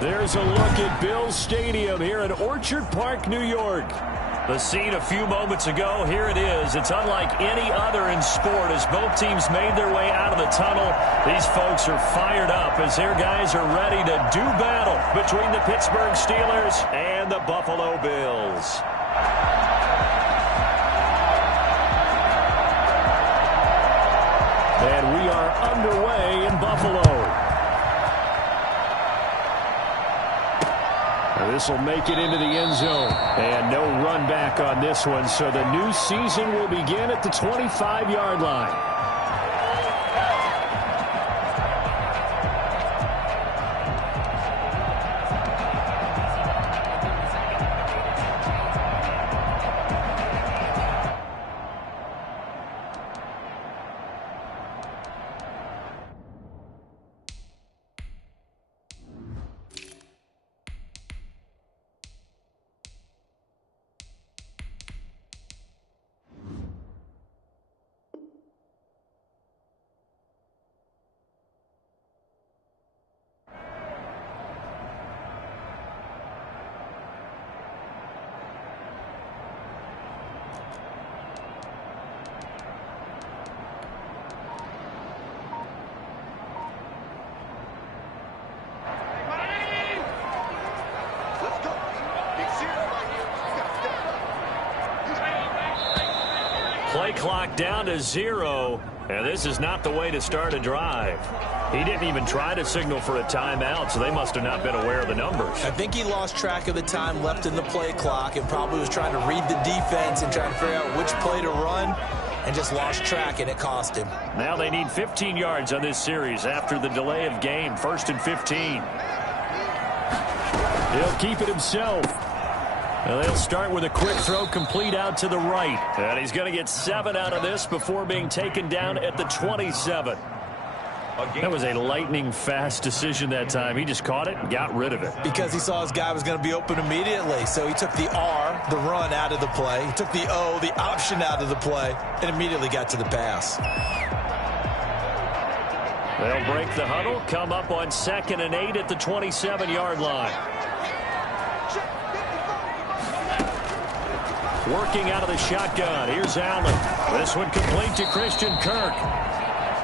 There's a look at Bills Stadium here in Orchard Park, New York. The scene a few moments ago, here it is. It's unlike any other in sport as both teams made their way out of the tunnel. These folks are fired up as their guys are ready to do battle between the Pittsburgh Steelers and the Buffalo Bills. And we are underway in Buffalo. This will make it into the end zone. And no run back on this one, so the new season will begin at the 25-yard line. Play clock down to 0, and this is not the way to start a drive. He didn't even try to signal for a timeout, so they must have not been aware of the numbers. I think he lost track of the time left in the play clock and probably was trying to read the defense and trying to figure out which play to run and just lost track, and it cost him. Now they need 15 yards on this series after the delay of game. 1st and 15. He'll keep it himself. Now they'll start with a quick throw complete out to the right. And he's going to get 7 out of this before being taken down at the 27. That was a lightning-fast decision that time. He just caught it and got rid of it. Because he saw his guy was going to be open immediately. So he took the R, the run, out of the play. He took the O, the option, out of the play, and immediately got to the pass. They'll break the huddle, come up on 2nd and 8 at the 27-yard line. Working out of the shotgun. Here's Allen. This one complete to Christian Kirk.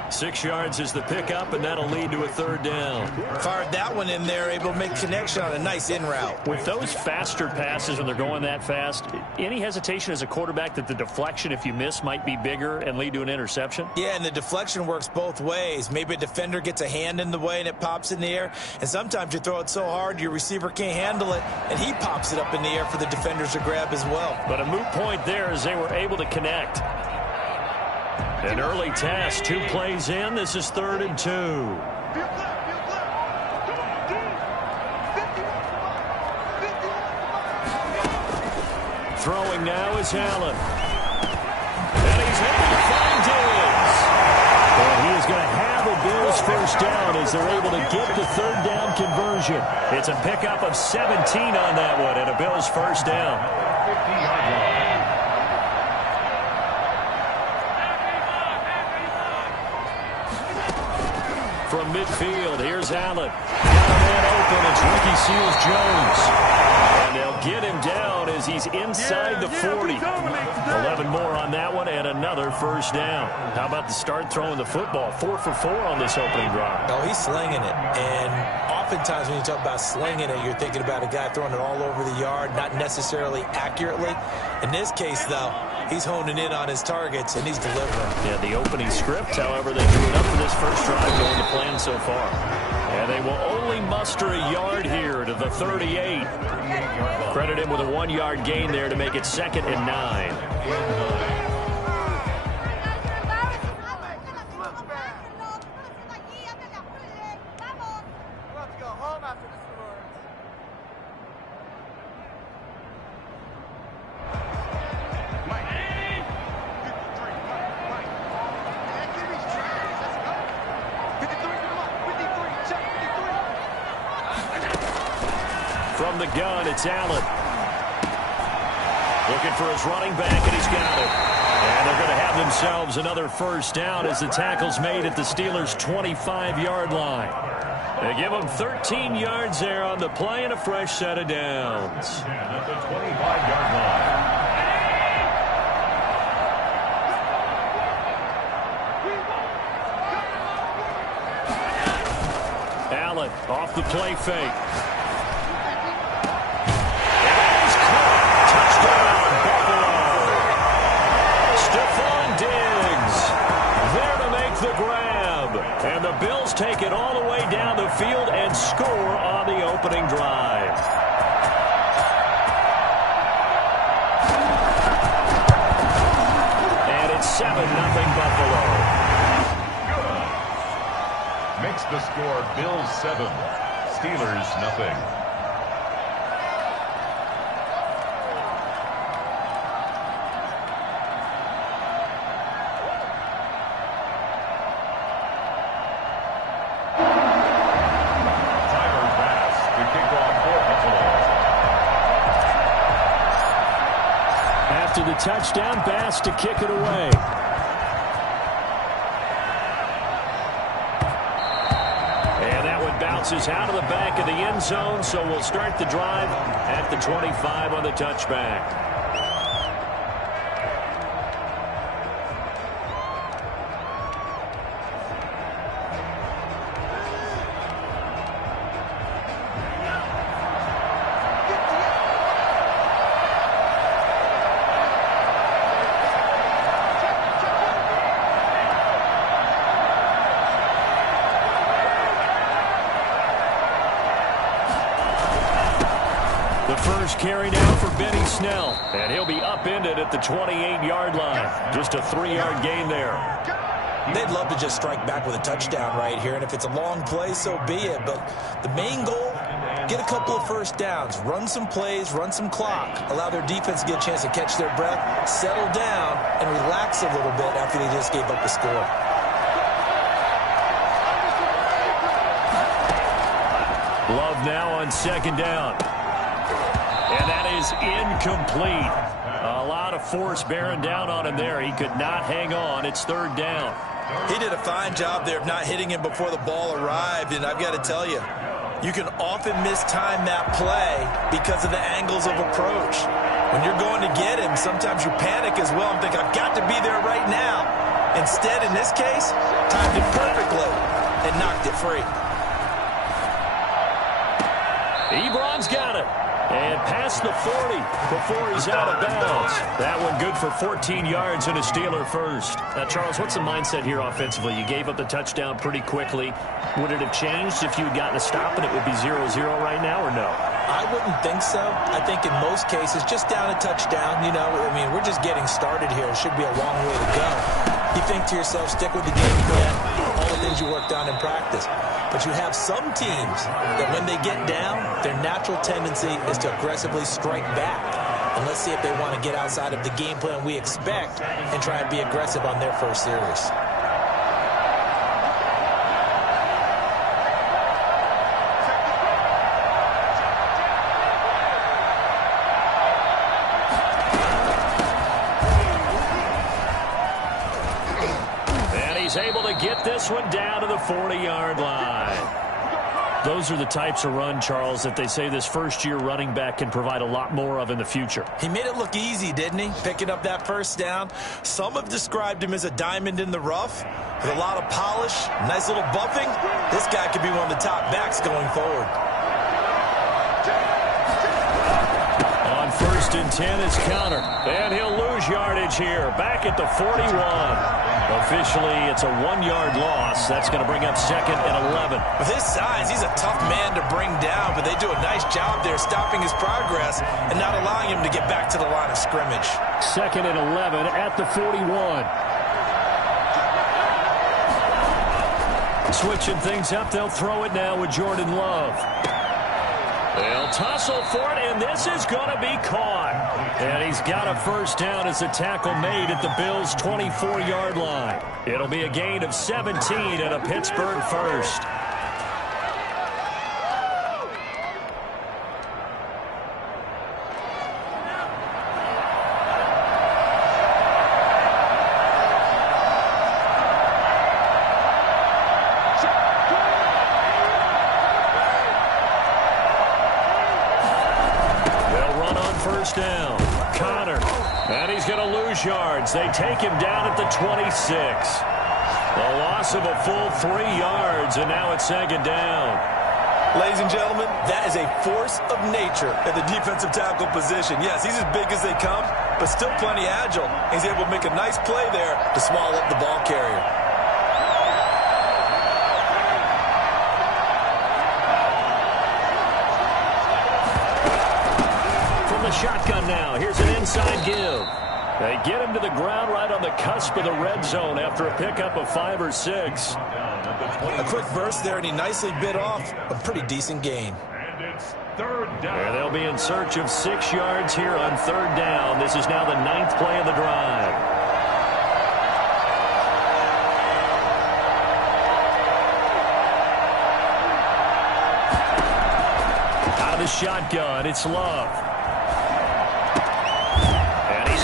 6 yards is the pickup, and that'll lead to a 3rd down. Fired that one in there, able to make connection on a nice in route. With those faster passes when they're going that fast, any hesitation as a quarterback that the deflection, if you miss, might be bigger and lead to an interception? Yeah, and the deflection works both ways. Maybe a defender gets a hand in the way and it pops in the air, and sometimes you throw it so hard your receiver can't handle it, and he pops it up in the air for the defenders to grab as well. But a moot point there as they were able to connect. An early test, 2 plays in. This is 3rd and 2. Throwing now is Allen. And he's able to find Diggs. And he is going to have a Bills 1st down as they're able to get the 3rd down conversion. It's a pickup of 17 on that one and a Bills 1st down. From midfield, here's Allen. Got a man open. It's Ricky Seals-Jones. And they'll get him down as he's inside the 40. 11 more on that one and another 1st down. How about the start throwing the football? 4 for 4 on this opening drive. Oh, he's slinging it. And oftentimes when you talk about slinging it, you're thinking about a guy throwing it all over the yard, not necessarily accurately. In this case, though, he's honing in on his targets, and he's delivering. Yeah, the opening script, however, they drew it up for this first drive going to plan so far. And they will only muster a yard here to the 38. Credit him with a 1-yard gain there to make it 2nd and 9. From the gun, it's Allen. Looking for his running back, and he's got it. And they're going to have themselves another 1st down as the tackle's made at the Steelers' 25-yard line. They give him 13 yards there on the play and a fresh set of downs. At the 25-yard line. Allen off the play fake. And he's caught. Touchdown, Buffalo. Stephon Diggs there to make the grab. And the Bills take it all the way down the field and score on the opening drive. And it's 7-0 Buffalo. Makes the score Bills 7, Steelers nothing. Timer pass to kick off for Buffalo. After the touchdown, Bass to kick it away. Bounces out of the back of the end zone, so we'll start the drive at the 25 on the touchback. First carry now for Benny Snell, and he'll be upended at the 28-yard line. Just a 3-yard gain there. They'd love to just strike back with a touchdown right here, and if it's a long play, so be it. But the main goal, get a couple of first downs, run some plays, run some clock, allow their defense to get a chance to catch their breath, settle down, and relax a little bit after they just gave up the score. Love now on second down. And that is incomplete. A lot of force bearing down on him there. He could not hang on. It's third down. He did a fine job there of not hitting him before the ball arrived, and I've got to tell you, you can often mistime that play because of the angles of approach. When you're going to get him, sometimes you panic as well and think, I've got to be there right now. Instead, in this case, timed it perfectly and knocked it free. Ebron's got it. And past the 40 before he's out of bounds. That one good for 14 yards and a Steeler first. Now, Charles, what's the mindset here offensively? You gave up the touchdown pretty quickly. Would it have changed if you had gotten a stop and it would be 0-0 right now, or no? I wouldn't think so. I think in most cases, just down a touchdown, you know, I mean, we're just getting started here. It should be a long way to go. You think to yourself, stick with the game plan, all the things you worked on in practice. But you have some teams that when they get down, their natural tendency is to aggressively strike back. And let's see if they want to get outside of the game plan we expect and try and be aggressive on their first series. Able to get this one down to the 40-yard line. Those are the types of run, Charles, that they say this first-year running back can provide a lot more of in the future. He made it look easy, didn't he? Picking up that first down. Some have described him as a diamond in the rough with a lot of polish, nice little buffing. This guy could be one of the top backs going forward. On first and 10 is Counter, and he'll lose yardage here. Back at the 41. Officially, it's a 1-yard loss. That's going to bring up second and 11. With his size, he's a tough man to bring down, but they do a nice job there stopping his progress and not allowing him to get back to the line of scrimmage. Second and 11 at the 41. Switching things up, they'll throw it now with Jordan Love. They'll tussle for it, and this is going to be caught. And he's got a first down as a tackle made at the Bills' 24-yard line. It'll be a gain of 17 and a Pittsburgh first. first down. Connor. And he's going to lose yards. They take him down at the 26. A loss of a full 3 yards, and now it's second down. Ladies and gentlemen, that is a force of nature at the defensive tackle position. Yes, he's as big as they come, but still plenty agile. He's able to make a nice play there to swallow up the ball carrier. From the shotgun now, here's an inside give. They get him to the ground right on the cusp of the red zone after a pickup of 5 or 6. A quick burst there, and he nicely bit off a pretty decent gain. And it's third down. And they'll be in search of 6 yards here on third down. This is now the 9th play of the drive. Out of the shotgun, it's Love.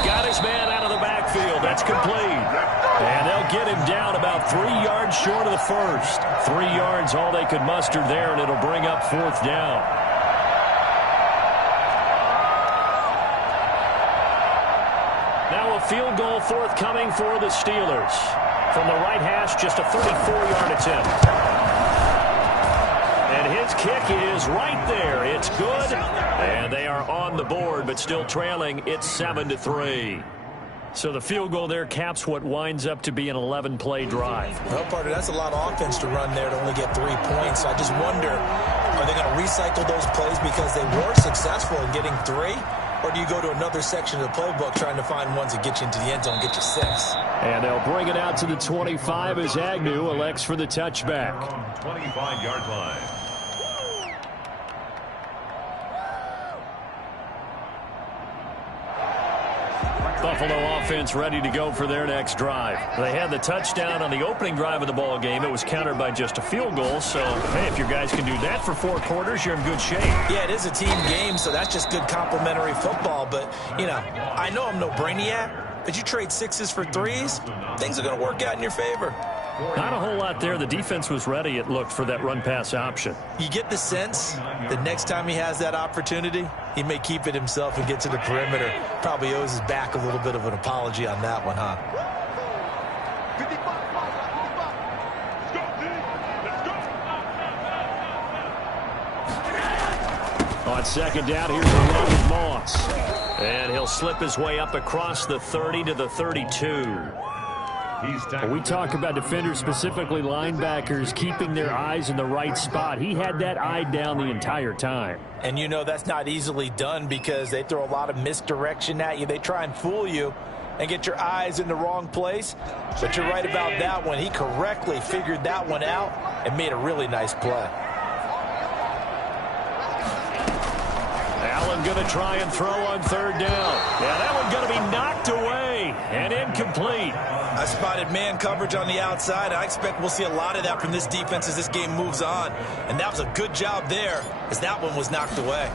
Got his man out of the backfield. That's complete. And they'll get him down about 3 yards short of the first. 3 yards all they could muster there, and it'll bring up fourth down. Now a field goal forthcoming for the Steelers. From the right hash, just a 34-yard attempt. And his kick is right there. It's good. And they are on the board, but still trailing. It's 7-3. So the field goal there caps what winds up to be an 11-play drive. Well, partner, that's a lot of offense to run there to only get 3 points. I just wonder, are they going to recycle those plays because they were successful in getting 3? Or do you go to another section of the playbook trying to find ones that get you into the end zone and get you 6? And they'll bring it out to the 25 as Agnew elects for the touchback. 25-yard line. Buffalo offense ready to go for their next drive. They had the touchdown on the opening drive of the ball game. It was countered by just a field goal. So, hey, if your guys can do that for 4 quarters, you're in good shape. Yeah, it is a team game, so that's just good complimentary football. But, you know, I know I'm no brainiac, but you trade 6s for 3s, things are going to work out in your favor. Not a whole lot there. The defense was ready, it looked, for that run-pass option. You get the sense that next time he has that opportunity, he may keep it himself and get to the perimeter. Probably owes his back a little bit of an apology on that one, huh? On second down, here's the run with Moss. And he'll slip his way up across the 30 to the 32. We talk about defenders, specifically linebackers, keeping their eyes in the right spot. He had that eye down the entire time. And you know that's not easily done because they throw a lot of misdirection at you. They try and fool you and get your eyes in the wrong place. But you're right about that one. He correctly figured that one out and made a really nice play. Allen going to try and throw on third down. Yeah, that one going to be knocked away and incomplete. I spotted man coverage on the outside. I expect we'll see a lot of that from this defense as this game moves on. And that was a good job there as that one was knocked away.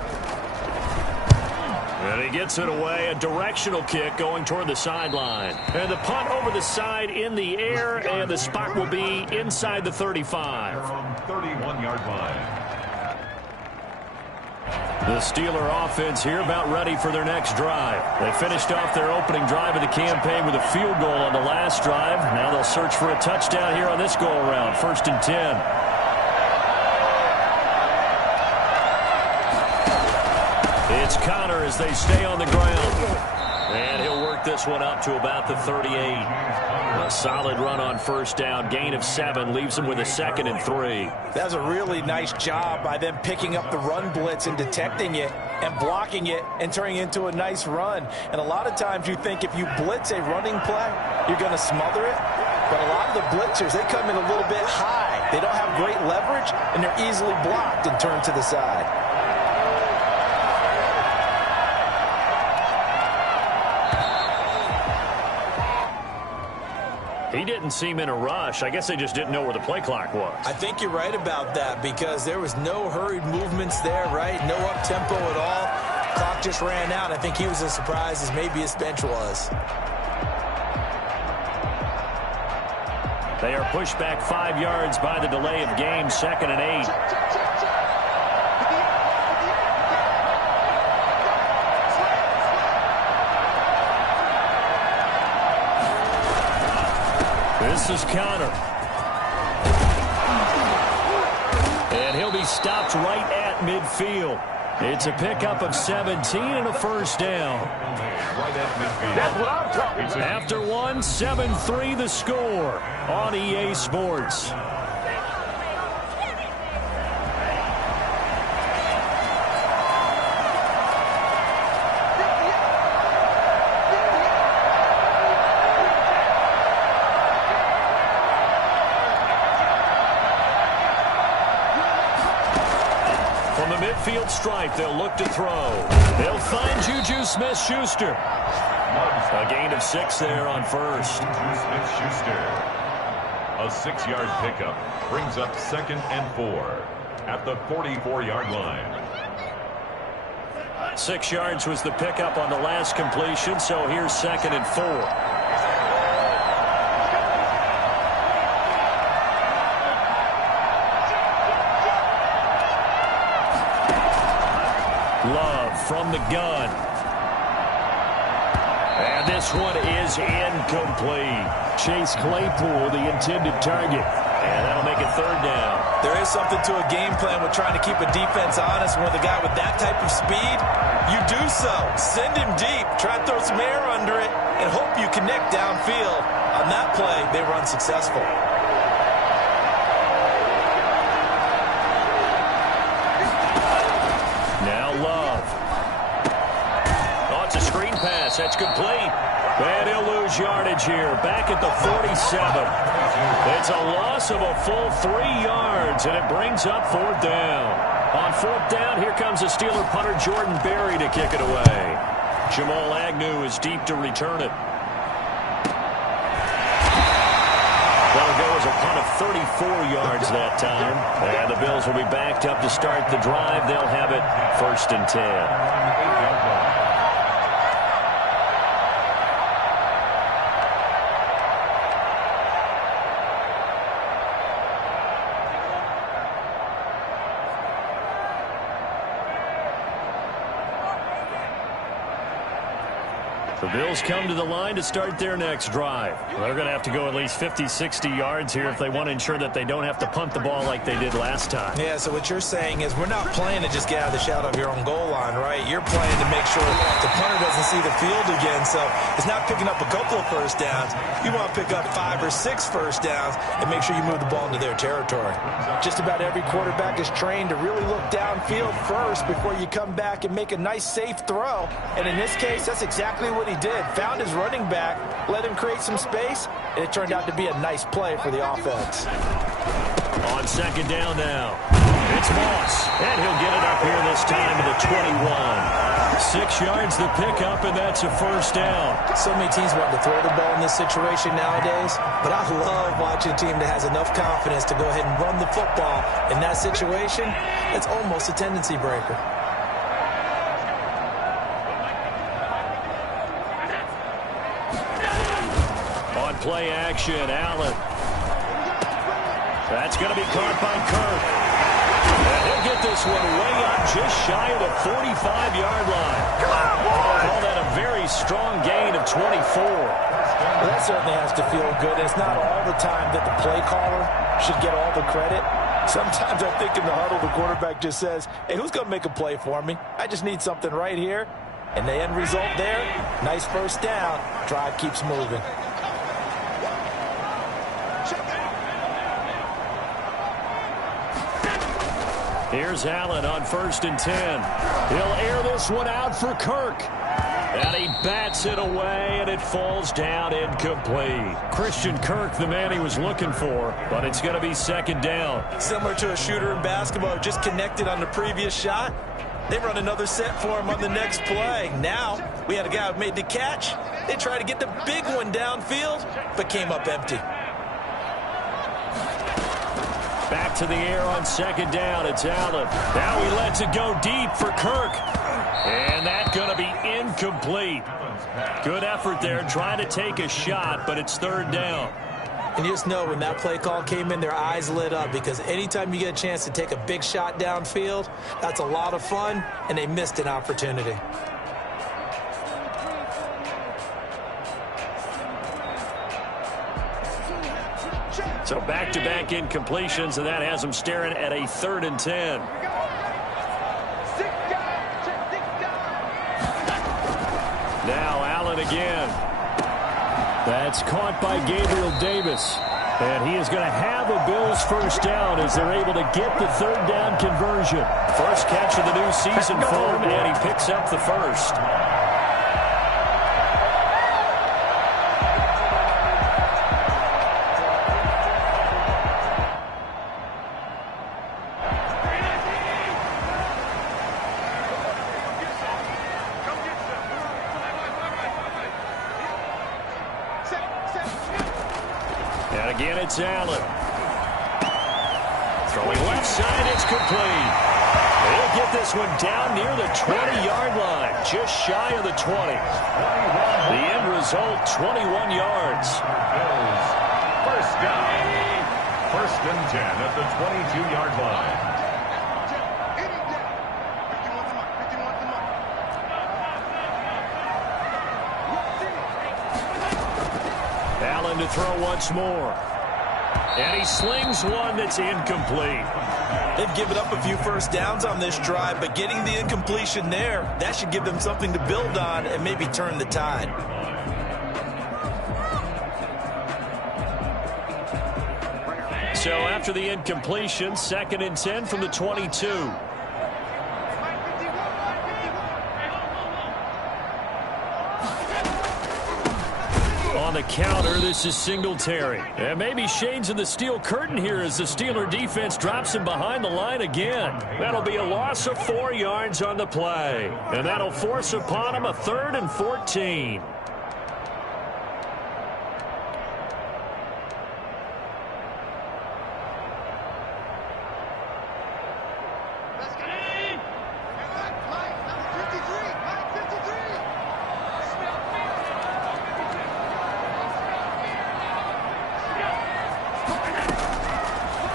And he gets it away. A directional kick going toward the sideline. And the punt over the side in the air, and the spot will be inside the 35. 31-yard line. The Steeler offense here about ready for their next drive. They finished off their opening drive of the campaign with a field goal on the last drive. Now they'll search for a touchdown here on this go-around. 1st and 10. It's Connor as they stay on the ground. And he'll work this one up to about the 38. A solid run on first down. Gain of 7 leaves him with a 2nd and 3. That was a really nice job by them picking up the run blitz and detecting it and blocking it and turning it into a nice run. And a lot of times you think if you blitz a running play, you're going to smother it. But a lot of the blitzers, they come in a little bit high. They don't have great leverage, and they're easily blocked and turned to the side. He didn't seem in a rush. I guess they just didn't know where the play clock was. I think you're right about that because there was no hurried movements there, right? No up-tempo at all. Clock just ran out. I think he was as surprised as maybe his bench was. They are pushed back 5 yards by the delay of game. 2nd and 8. Misses counter. And he'll be stopped right at midfield. It's a pickup of 17 and a first down. That's what I'm talking about. After one, 7-3 the score on EA Sports. Midfield stripe, they'll look to throw. They'll find Juju Smith-Schuster. A gain of 6 there on first. Smith-Schuster. A 6-yard pickup brings up 2nd and 4 at the 44-yard line. 6 yards was the pickup on the last completion, so here's 2nd and 4. Love from the gun. And this one is incomplete. Chase Claypool, the intended target. And that'll make it 3rd down. There is something to a game plan with trying to keep a defense honest. When with a guy with that type of speed, you do so. Send him deep. Try to throw some air under it and hope you connect downfield. On that play, they were unsuccessful. Love. Oh, it's a screen pass. That's complete. And he'll lose yardage here. Back at the 47. It's a loss of a full 3 yards, and it brings up 4th down. On 4th down, here comes the Steeler punter Jordan Berry to kick it away. Jamal Agnew is deep to return it. That'll go as a punt of 34 yards that time. And the Bills will be backed up to start the drive. They'll have it 1st and 10. The Bills come to the line to start their next drive. They're going to have to go at least 50, 60 yards here if they want to ensure that they don't have to punt the ball like they did last time. Yeah, so what you're saying is we're not playing to just get out of the shadow of your own goal line, right? You're playing to make sure the punter doesn't see the field again. So it's not picking up a couple of first downs. You want to pick up 5 or 6 first downs and make sure you move the ball into their territory. Just about every quarterback is trained to really look downfield first before you come back and make a nice, safe throw. And in this case, that's exactly what he did. Found his running back, let him create some space, and it turned out to be a nice play for the offense. On 2nd down now, it's Moss, and he'll get it up here this time to the 21. 6 yards the pickup, and that's a 1st down. So many teams want to throw the ball in this situation nowadays, but I love watching a team that has enough confidence to go ahead and run the football. In that situation, it's almost a tendency breaker. Play action, Allen. That's going to be caught by Kirk. And he'll get this one way up just shy of the 45-yard line. Call that a very strong gain of 24. Well, that certainly has to feel good. It's not all the time that the play caller should get all the credit. Sometimes I think in the huddle, the quarterback just says, hey, who's going to make a play for me? I just need something right here. And the end result there, nice 1st down. Drive keeps moving. Here's Allen on 1st and 10. He'll air this one out for Kirk. And he bats it away, and it falls down incomplete. Christian Kirk, the man he was looking for, but it's going to be 2nd down. Similar to a shooter in basketball, just connected on the previous shot. They run another set for him on the next play. Now, we had a guy who made the catch. They tried to get the big one downfield, but came up empty. Back to the air on 2nd down. It's Allen. Now he lets it go deep for Kirk. And that's going to be incomplete. Good effort there, trying to take a shot, but it's 3rd down. And you just know when that play call came in, their eyes lit up, because anytime you get a chance to take a big shot downfield, that's a lot of fun, and they missed an opportunity. So back-to-back incompletions, and that has them staring at a 3rd and 10. Now Allen again. That's caught by Gabriel Davis. And he is going to have a Bills first down as they're able to get the 3rd down conversion. First catch of the new season for him, and he picks up the first. And again, it's Allen. Throwing left side, it's complete. He'll get this one down near the 20-yard line, just shy of the 20. The end result, 21 yards. First down. 1st and 10 at the 22-yard line. Allen to throw once more. And he slings one that's incomplete. They've given up a few first downs on this drive, but getting the incompletion there, that should give them something to build on and maybe turn the tide. So after the incompletion, 2nd and 10 from the 22. On the counter, this is Singletary. And maybe shades of the steel curtain here as the Steeler defense drops him behind the line again. That'll be a loss of 4 yards on the play. And that'll force upon him a 3rd and 14.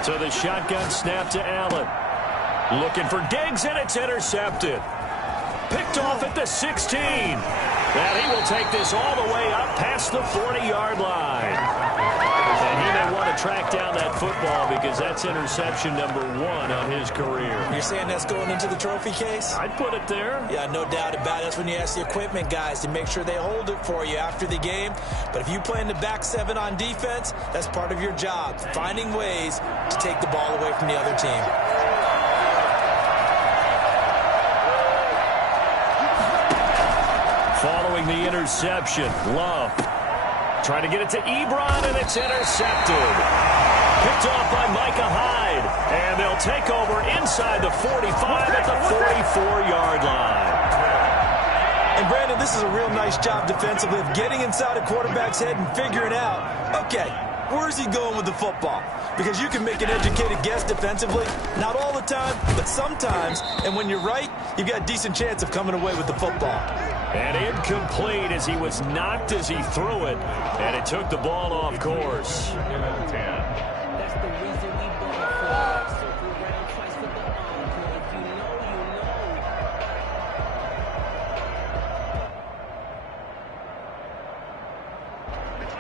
So the shotgun snap to Allen. Looking for Diggs, and it's intercepted. Picked off at the 16. And he will take this all the way up past the 40-yard line. And he may want to track down that football because that's interception number 1 on his career. You're saying that's going into the trophy case? I'd put it there. Yeah, no doubt about it. That's when you ask the equipment guys to make sure they hold it for you after the game. But if you play in the back 7 on defense, that's part of your job, finding ways to take the ball away from the other team. Following the interception, Love trying to get it to Ebron, and it's intercepted. Picked off by Micah Hyde, and they'll take over inside the 45 at the 44-yard line. And Brandon, this is a real nice job defensively of getting inside a quarterback's head and figuring out, okay, where's he going with the football? Because you can make an educated guess defensively, not all the time, but sometimes, and when you're right, you've got a decent chance of coming away with the football. And incomplete as he was knocked as he threw it, and it took the ball off course. That's the reason we bought for circle around twice for the encore. If you know, you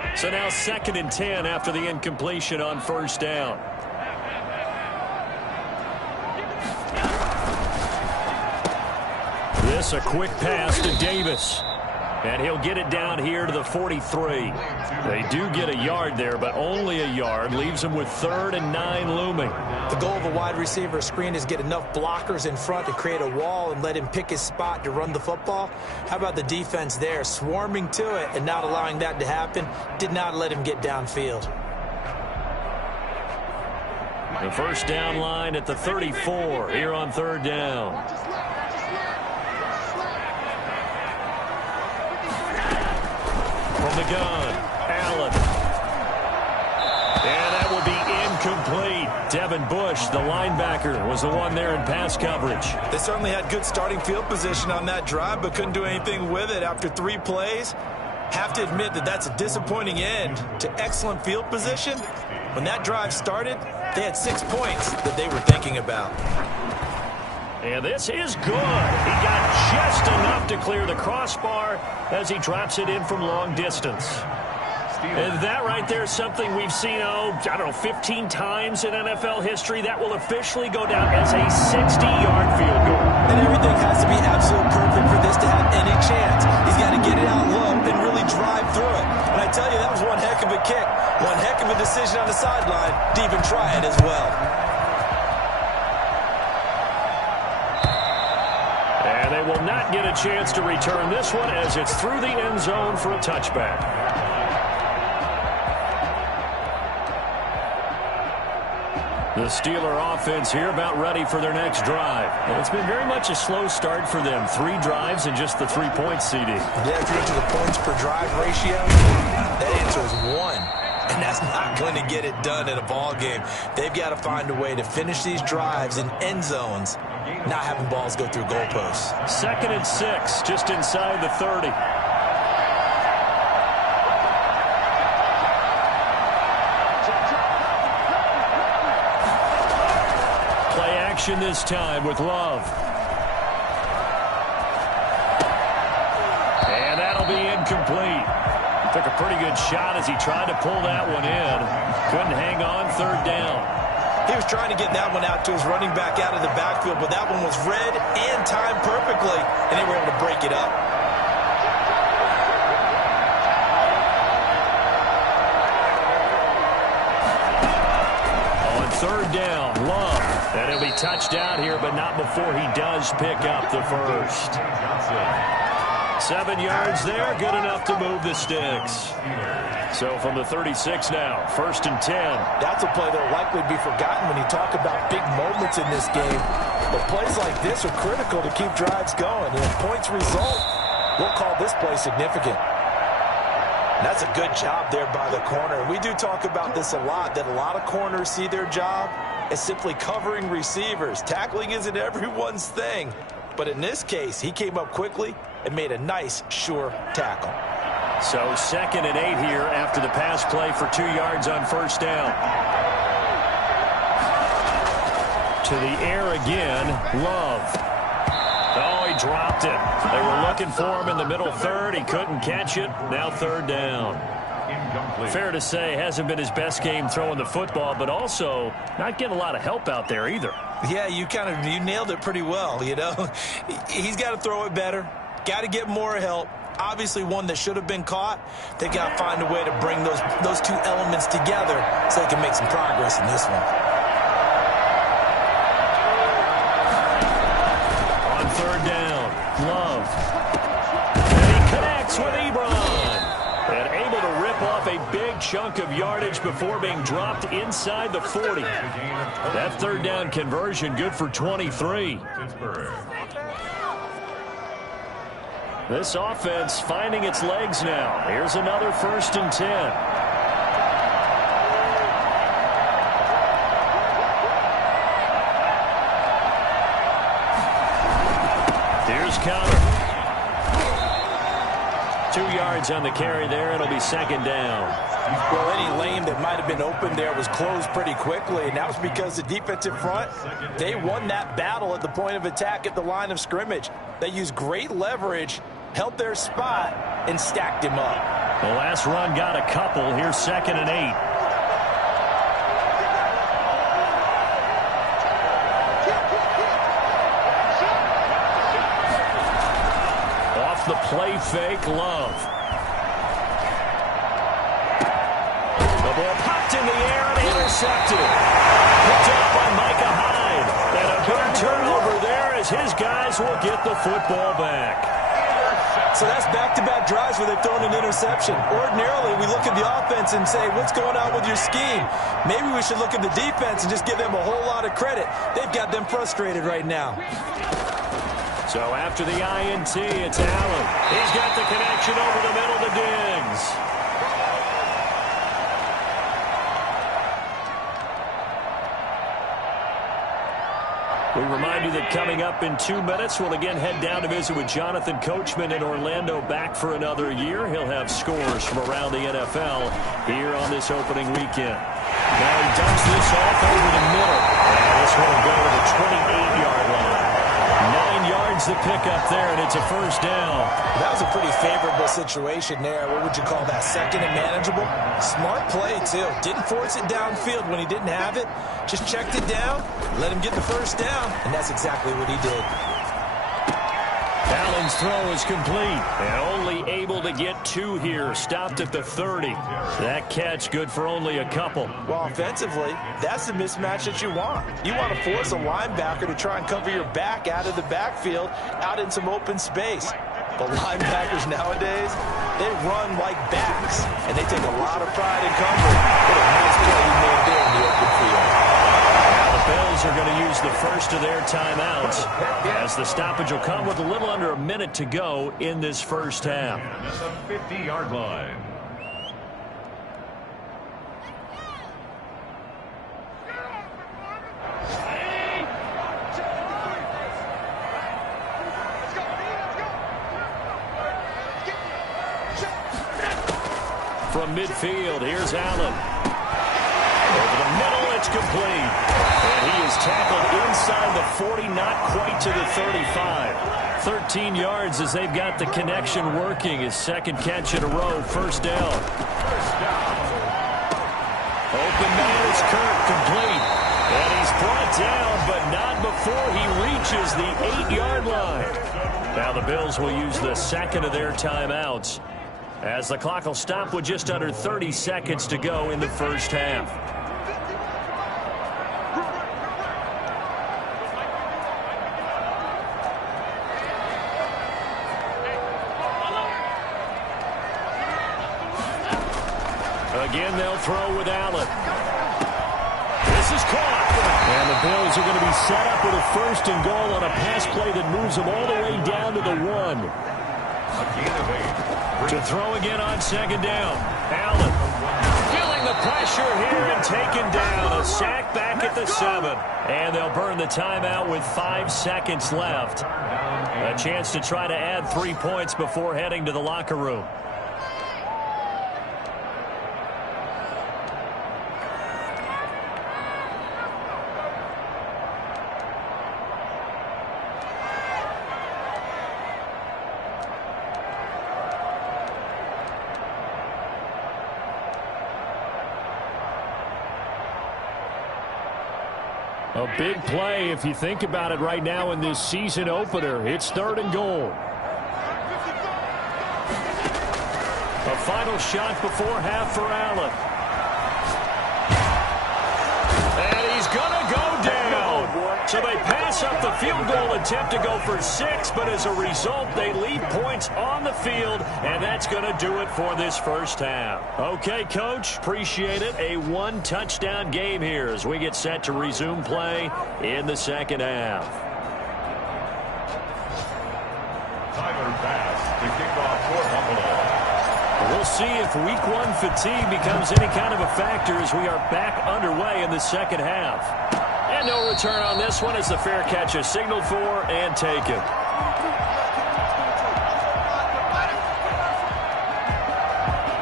know. So now 2nd and 10 after the incompletion on first down. This a quick pass to Davis. And he'll get it down here to the 43. They do get a yard there, but only a yard. Leaves them with 3rd and 9 looming. The goal of a wide receiver screen is get enough blockers in front to create a wall and let him pick his spot to run the football. How about the defense there, swarming to it and not allowing that to happen? Did not let him get downfield. The first down line at the 34 here on 3rd down. From the gun, Allen. And that will be incomplete. Devin Bush, the linebacker, was the one there in pass coverage. They certainly had good starting field position on that drive, but couldn't do anything with it after 3 plays. Have to admit that that's a disappointing end to excellent field position. When that drive started, they had 6 points that they were thinking about. And this is good. He got just enough to clear the crossbar as he drops it in from long distance. And that right there is something we've seen, I don't know, 15 times in NFL history. That will officially go down as a 60-yard field goal. And everything has to be absolute perfect for this to have any chance. He's got to get it out low and really drive through it. And I tell you, that was one heck of a kick. One heck of a decision on the sideline to even try it as well. And they will not get a chance to return this one as it's through the end zone for a touchback. The Steeler offense here about ready for their next drive. And it's been very much a slow start for them. 3 drives and just the 3 points, CD. Yeah, if you look at the points per drive ratio, that answer is 1. And that's not going to get it done in a ball game. They've got to find a way to finish these drives in end zones, not having balls go through goalposts. 2nd and 6, just inside the 30. This time with Love. And that'll be incomplete. Took a pretty good shot as he tried to pull that one in. Couldn't hang on, 3rd down. He was trying to get that one out to his running back out of the backfield, but that one was read and timed perfectly, and they were able to break it up. On 3rd down, Love. And he'll be touched out here, but not before he does pick up the first. 7 yards there, good enough to move the sticks. So from the 36 now, 1st and 10. That's a play that will likely be forgotten when you talk about big moments in this game. But plays like this are critical to keep drives going. And if points result, we'll call this play significant. And that's a good job there by the corner. We do talk about this a lot, that a lot of corners see their job as simply covering receivers. Tackling isn't everyone's thing. But in this case, he came up quickly and made a nice, sure tackle. So 2nd and 8 here after the pass play for 2 yards on 1st down. To the air again, Love. Oh, he dropped it. They were looking for him in the middle 3rd. He couldn't catch it. Now 3rd down. Fair to say, hasn't been his best game throwing the football, but also not getting a lot of help out there either. Yeah, you nailed it pretty well, you know. He's got to throw it better. Got to get more help. Obviously one that should have been caught. They got to find a way to bring those 2 elements together so they can make some progress in this one. On 3rd down, Love. And he connects with Ebron. And able to rip off a big chunk of yardage before being dropped inside the 40. That 3rd down conversion good for 23. This offense finding its legs now. Here's another 1st and 10. Here's Counter. 2 yards on the carry there. It'll be 2nd down. Well, any lane that might have been open there was closed pretty quickly, and that was because the defensive front, they won that battle at the point of attack at the line of scrimmage. They used great leverage, held their spot, and stacked him up. The last run got a couple. Here's 2nd and 8. Off the play fake, Love. The ball popped in the air and intercepted. Picked up by Micah Hyde. And a big turnover there as his guys will get the football back. So that's back-to-back drives where they've thrown an interception. Ordinarily, we look at the offense and say, what's going on with your scheme? Maybe we should look at the defense and just give them a whole lot of credit. They've got them frustrated right now. So after the INT, it's Allen. He's got the connection over the middle to Diggs. We remind you that coming up in 2 minutes, we'll again head down to visit with Jonathan Coachman in Orlando, back for another year. He'll have scores from around the NFL here on this opening weekend. Now he dumps this off over the middle. And this one will go to the 28-yard line. 9 yards finds the pickup there, and it's a first down. That was a pretty favorable situation there. What would you call that? Second and manageable? Smart play, too. Didn't force it downfield when he didn't have it. Just checked it down, let him get the first down, and that's exactly what he did. Allen's throw is complete, and only able to get 2 here. Stopped at the 30. That catch good for only a couple. Well, offensively, that's the mismatch that you want. You want to force a linebacker to try and cover your back out of the backfield, out in some open space. But linebackers nowadays, they run like backs, and they take a lot of pride in covering. What a nice play he made there in the open field. The Bills are going to use the first of their timeouts as the stoppage will come with a little under a minute to go in this first half. At the 50-yard line. From midfield, here's Allen. Over the middle, it's complete. And he is tackled inside the 40, not quite to the 35. 13 yards as they've got the connection working. His second catch in a row, first down. Open man is Kirk, complete. And he's brought down, but not before he reaches the 8-yard line. Now the Bills will use the second of their timeouts, as the clock will stop with just under 30 seconds to go in the first half. Again, they'll throw with Allen. This is caught. And the Bills are going to be set up with a first and goal on a pass play that moves them all the way down to the 1. To throw again on second down. Allen feeling the pressure here and taken down. A sack back at the 7. And they'll burn the timeout with 5 seconds left. A chance to try to add 3 points before heading to the locker room. A big play if you think about it right now in this season opener. It's 3rd and goal. A final shot before half for Allen. And he's going to go down. So they pass up the field goal attempt to go for 6, but as a result, they leave points on the field, and that's going to do it for this first half. Okay, Coach, appreciate it. A 1-touchdown game here as we get set to resume play in the second half. Tyler Bass to kick off for Buffalo. We'll see if Week 1 fatigue becomes any kind of a factor as we are back underway in the second half. And no return on this one as the fair catch is signaled for and taken.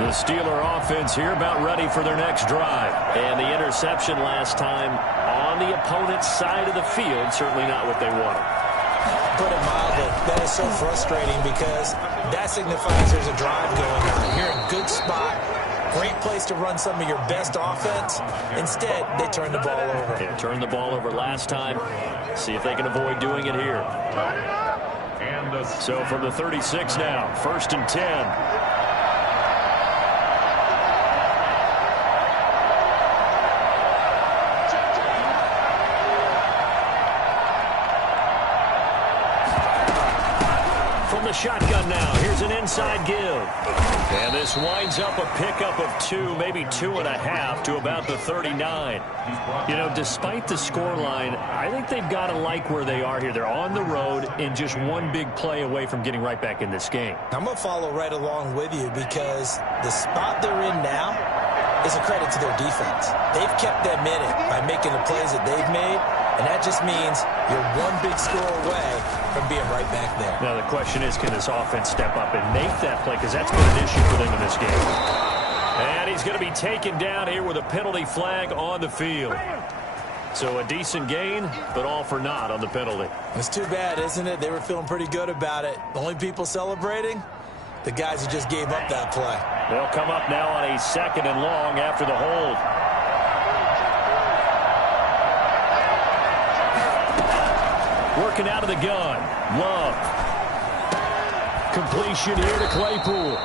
The Steeler offense here about ready for their next drive. And the interception last time on the opponent's side of the field, certainly not what they wanted. Put it mildly, that is so frustrating because that signifies there's a drive going on. You're in a good spot. Great place to run some of your best offense. Instead, they turn the ball over. Yeah, turned the ball over last time. See if they can avoid doing it here. So from the 36 now, 1st and 10. Shotgun now. Here's an inside give. And this winds up a pickup of 2, maybe 2.5 to about the 39. You know, despite the scoreline, I think they've got to like where they are here. They're on the road and just one big play away from getting right back in this game. I'm going to follow right along with you because the spot they're in now is a credit to their defense. They've kept them in it by making the plays that they've made. And that just means you're one big score away from being right back there. Now the question is, can this offense step up and make that play? Because that's been an issue for them in this game. And he's going to be taken down here with a penalty flag on the field. So a decent gain, but all for naught on the penalty. It's too bad, isn't it? They were feeling pretty good about it. The only people celebrating, the guys who just gave up that play. They'll come up now on a 2nd and long after the hold. Working out of the gun. Love. Completion here to Claypool.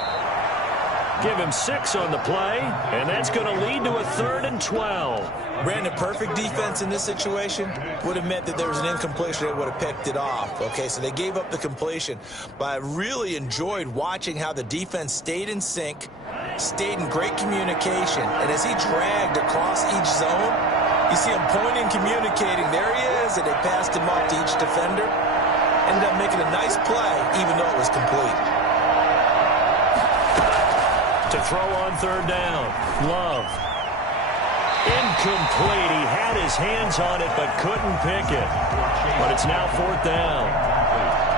Give him 6 on the play, and that's going to lead to a 3rd and 12. Brandon, perfect defense in this situation would have meant that there was an incompletion. They would have picked it off. Okay, so they gave up the completion. But I really enjoyed watching how the defense stayed in sync, stayed in great communication. And as he dragged across each zone, you see him pointing, communicating. There he is, and they passed him off to each defender. Ended up making a nice play, even though it was complete. To throw on 3rd down. Love. Incomplete. He had his hands on it but couldn't pick it. But it's now 4th down.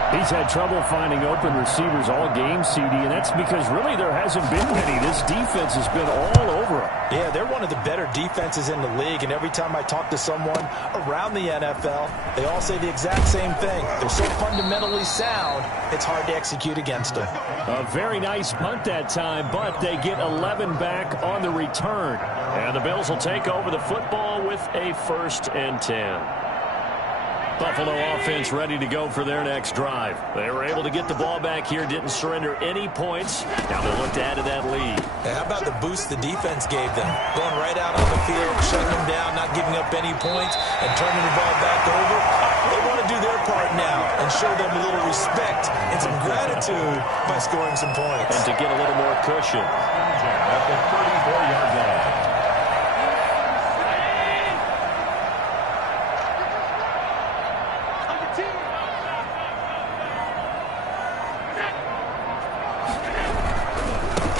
He's had trouble finding open receivers all game, CD, and that's because really there hasn't been many. This defense has been all over him. Yeah, they're one of the better defenses in the league, and every time I talk to someone around the NFL, they all say the exact same thing. They're so fundamentally sound, it's hard to execute against them. A very nice punt that time, but they get 11 back on the return. And the Bills will take over the football with a 1st and 10. Buffalo offense ready to go for their next drive. They were able to get the ball back here, didn't surrender any points. Now they look to add to that lead. Hey, how about the boost the defense gave them? Going right out on the field, shutting them down, not giving up any points, and turning the ball back over. They want to do their part now and show them a little respect and some gratitude by scoring some points. And to get a little more cushion. At the 34-yard line.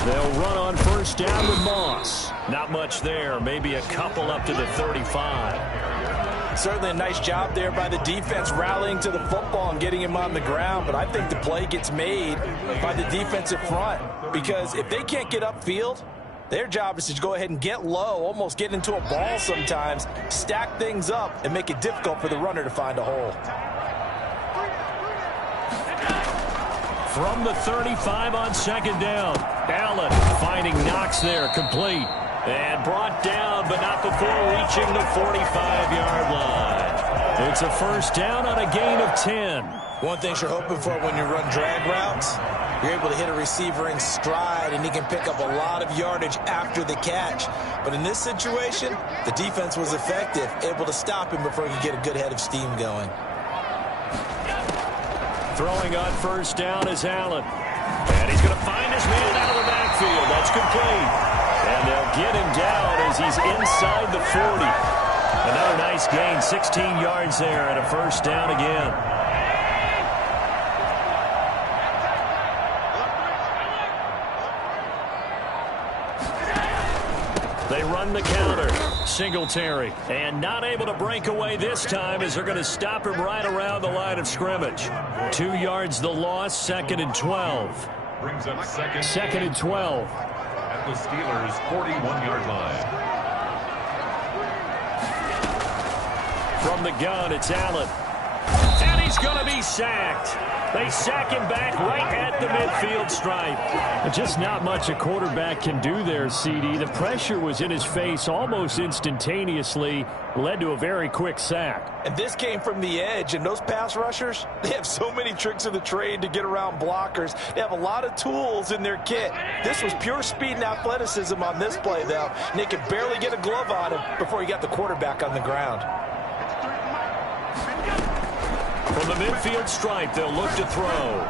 They'll run on 1st down with Moss. Not much there. Maybe a couple up to the 35. Certainly a nice job there by the defense rallying to the football and getting him on the ground. But I think the play gets made by the defensive front. Because if they can't get upfield, their job is to go ahead and get low, almost get into a ball sometimes, stack things up, and make it difficult for the runner to find a hole. From the 35 on 2nd down. Allen finding Knox there, complete. And brought down, but not before reaching the 45-yard line. It's a 1st down on a gain of 10. One thing you're hoping for when you run drag routes, you're able to hit a receiver in stride, and he can pick up a lot of yardage after the catch. But in this situation, the defense was effective, able to stop him before he could get a good head of steam going. Throwing on 1st down is Allen. And he's going to find his man out of the backfield. That's complete. And they'll get him down as he's inside the 40. Another nice gain, 16 yards there, and a 1st down again. They run the counter. Singletary. And not able to break away this time as they're going to stop him right around the line of scrimmage. 2 yards the loss, 2nd and 12. Brings up 2nd and 12. At the Steelers' 41-yard line. From the gun, it's Allen. And he's going to be sacked. They sack him back right at the midfield stripe. Just not much a quarterback can do there, CD. The pressure was in his face almost instantaneously, led to a very quick sack. And this came from the edge, and those pass rushers, they have so many tricks of the trade to get around blockers. They have a lot of tools in their kit. This was pure speed and athleticism on this play, though. And they could barely get a glove on him before he got the quarterback on the ground. From the midfield stripe, they'll look to throw.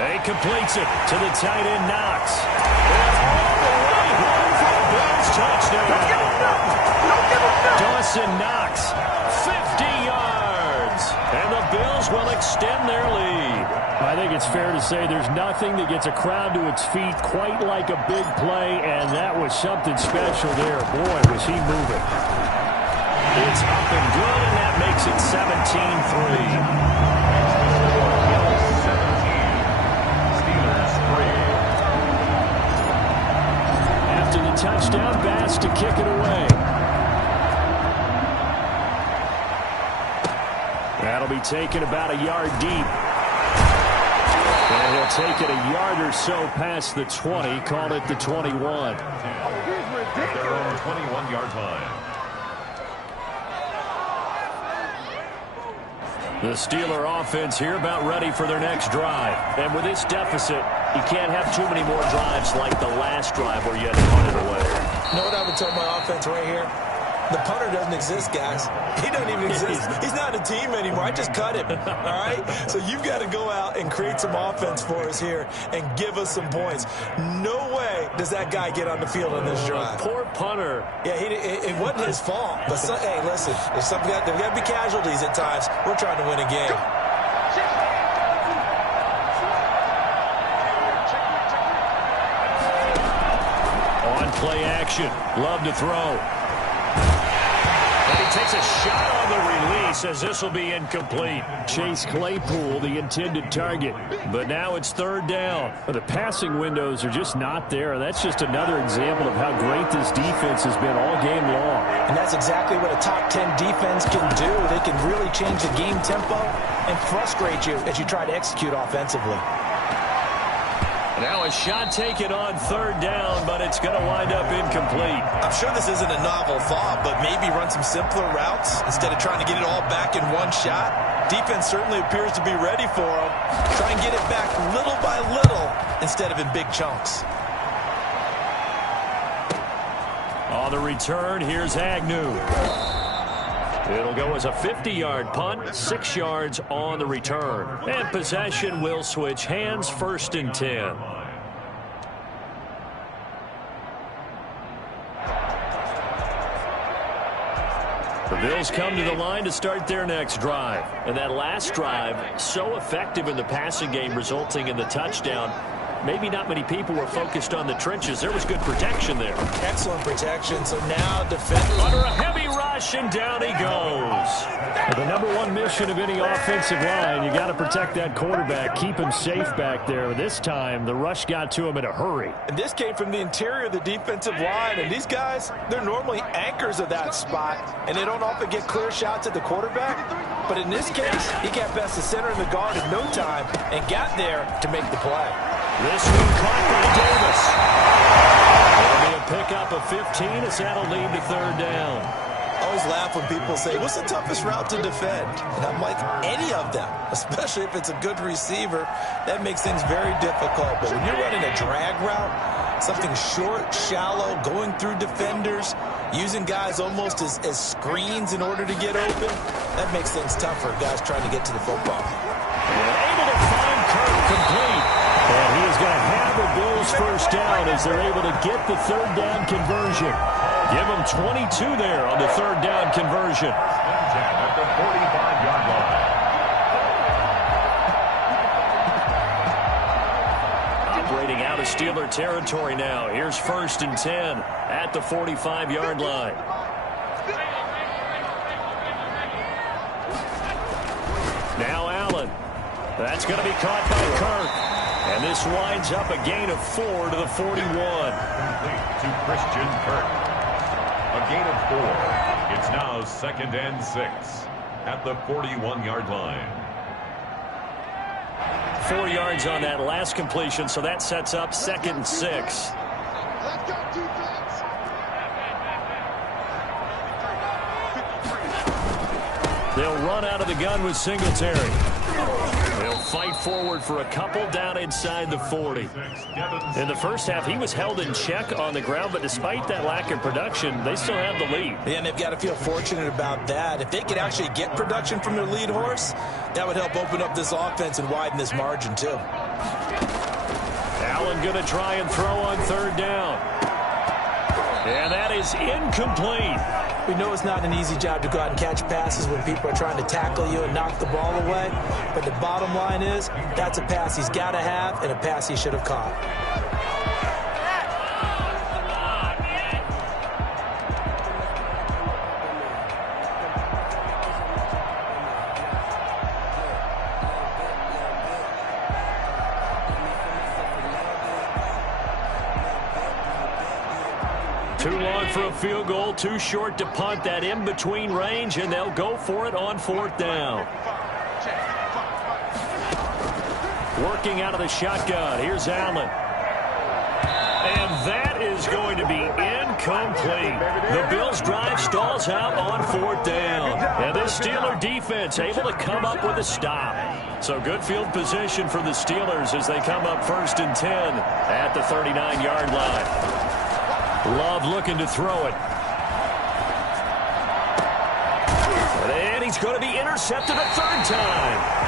He completes it to the tight end, Knox. And all the way home for the Bills touchdown. Dawson Knox, 50 yards. And the Bills will extend their lead. I think it's fair to say there's nothing that gets a crowd to its feet quite like a big play, and that was something special there. Boy, was he moving. It's up and good, and that makes it 17-3. After the touchdown, Bass to kick it away. That'll be taken about a yard deep. And he'll take it a yard or so past the 20, call it the 21. At their own 21-yard line. The Steeler offense here about ready for their next drive. And with this deficit, you can't have too many more drives like the last drive where you had to punt it away. You know what I would tell my offense right here? The punter doesn't exist, guys. He doesn't even exist. He's not a team anymore. I just cut him, all right? So you've got to go out and create some offense for us here and give us some points. No way does that guy get on the field on this drive. Poor punter. Yeah, it wasn't his fault. But, hey, listen, there's got to be casualties at times. We're trying to win a game. On play action. Love to throw. And he takes a shot on the release as this will be incomplete. Chase Claypool, the intended target. But now it's third down. The passing windows are just not there. That's just another example of how great this defense has been all game long. And that's exactly what a top 10 defense can do. They can really change the game tempo and frustrate you as you try to execute offensively. Now a shot taken on third down, but it's going to wind up incomplete. I'm sure this isn't a novel thought, but maybe run some simpler routes instead of trying to get it all back in one shot. Defense certainly appears to be ready for them. Try and get it back little by little instead of in big chunks. On the return, here's Agnew. It'll go as a 50-yard punt, 6 yards on the return. And possession will switch hands, 1st and 10. The Bills come to the line to start their next drive. And that last drive, so effective in the passing game, resulting in the touchdown. Maybe not many people were focused on the trenches. There was good protection there. Excellent protection. So now defenders under a heavy rush, and down he goes. The number one mission of any offensive line, you got to protect that quarterback, keep him safe back there. This time, the rush got to him in a hurry. And this came from the interior of the defensive line. And these guys, they're normally anchors of that spot, and they don't often get clear shots at the quarterback. But in this case, he got past the center and the guard in no time and got there to make the play. This one caught by Davis. It'll be a pickup of 15 as that'll lead to third down. I always laugh when people say, what's the toughest route to defend? And I'm like, any of them, especially if it's a good receiver. That makes things very difficult. But when you're running a drag route, something short, shallow, going through defenders, using guys almost as screens in order to get open, that makes things tougher, guys trying to get to the football. Able to find Kirk complete. And he is going to have the Bills first down as they're able to get the third down conversion. Give them 22 there on the third down conversion. At the 45-yard line. Operating out of Steeler territory now. Here's 1st and 10 at the 45-yard line. Now Allen. That's going to be caught by Kirk. And this winds up a gain of 4 to the 41. To Christian Kirk. A gain of 4. It's now 2nd and 6 at the 41-yard line. 4 yards on that last completion, so that sets up 2nd and 6. Let's go, defense. They'll run out of the gun with Singletary. They'll fight forward for a couple down inside the 40. In the first half, he was held in check on the ground, but despite that lack of production, they still have the lead. Yeah, and they've got to feel fortunate about that. If they could actually get production from their lead horse, that would help open up this offense and widen this margin, too. Allen going to try and throw on third down. And that is incomplete. We know it's not an easy job to go out and catch passes when people are trying to tackle you and knock the ball away. But the bottom line is, that's a pass he's got to have and a pass he should have caught. Too long for a field goal, too short to punt. That in-between range, and they'll go for it on 4th down. Working out of the shotgun. Here's Allen. And that is going to be incomplete. The Bills' drive stalls out on 4th down. And this Steeler defense able to come up with a stop. So good field position for the Steelers as they come up 1st and 10 at the 39-yard line. Love looking to throw it. And he's going to be intercepted a 3rd time.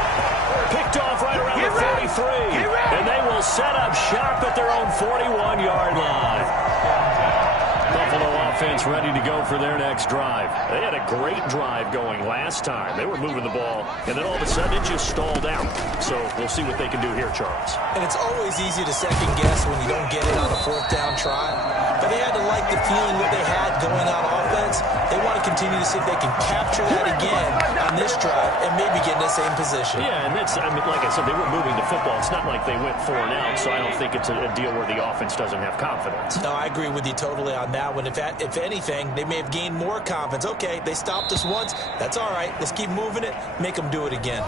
Picked off right around the 43. And they will set up shop at their own 41-yard line. Buffalo offense ready to go for their next drive. They had a great drive going last time. They were moving the ball, and then all of a sudden it just stalled out. So we'll see what they can do here, Charles. And it's always easy to second guess when you don't get it on a 4th down try. But they had to like the feeling that they had going on offense. They want to continue to see if they can capture that again on this drive and maybe get in the same position. Yeah, and that's, I mean, like I said, they were moving the football. It's not like they went 4 and out, so I don't think it's a deal where the offense doesn't have confidence. No, I agree with you totally on that one. If anything, they may have gained more confidence. Okay, they stopped us once. That's all right. Let's keep moving it. Make them do it again.